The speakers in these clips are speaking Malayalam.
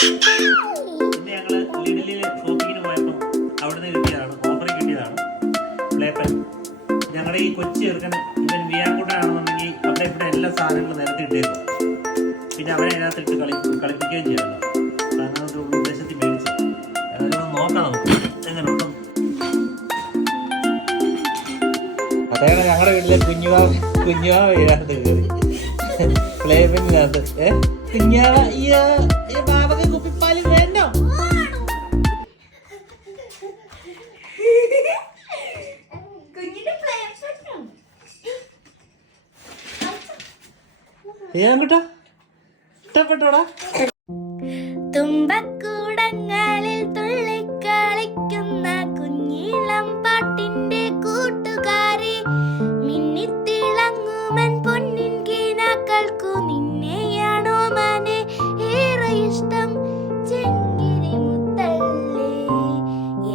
പിന്നെ ഞങ്ങള് ലിഡിലിൽ ഷോപ്പിങ്ങിന് പോയപ്പോൾ അവിടുന്ന് കിട്ടിയതാണ്, ഓഫറിൽ കിട്ടിയതാണ് പ്ലേ പെൻ. ഞങ്ങളുടെ ഈ കൊച്ചി ചെറുക്കൻ ഇവൻ വിയാൻകുട്ടനാണെന്നുണ്ടെങ്കിൽ അവിടെ ഇവിടെ എല്ലാ സാധനങ്ങളും നിരത്തി ഇട്ടേക്കും. പിന്നെ അവനെ അതിനകത്തിട്ട് കളിപ്പിക്കുകയും ചെയ്യണം. അങ്ങനത്തെ ഒരു ഉദ്ദേശത്തിൽ മേടിച്ചു. അതൊന്ന് നോക്കാം നമുക്ക് എങ്ങനെ ഉണ്ടോ. അതാണ് ഞങ്ങളുടെ വീട്ടിലെ കുഞ്ഞുവാവ ഇതിനകത്ത് കയറി പ്ലേ പെന്നിനകത്ത്. കുഞ്ഞാവ ബാബക്ക് കുപ്പിപ്പാല് വേണ്ടോ? ഏട്ടാ ഇഷ്ടപ്പെട്ടോടാ? തുമ്പക്കൂടങ്ങളിൽ തുള്ളിക്കളിക്കുന്ന കുഞ്ഞിളം പാട്ടിന്റെ കൂട്ടുകാരി, മിന്നിത്തിളങ്ങുമൻ പൊന്നിൻ കിനാക്കൾക്കു നിന്നെയാണോ മനെ ഏറെ ഇഷ്ടം? ചെങ്കിരി മുത്തല്ലേ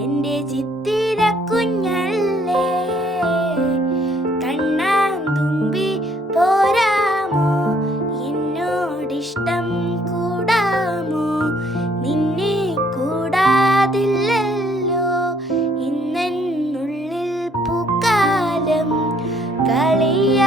എന്റെ ചിത്തിര കുഞ്ഞല്ലേ, കണ്ണാൻ തുമ്പി പോരാമോ എന്നോടിഷ്ടം കൂടാമോ? നിന്നെ കൂടാതില്ലല്ലോ ഇന്നെന്നുള്ളിൽ പൂക്കാലം കളിയ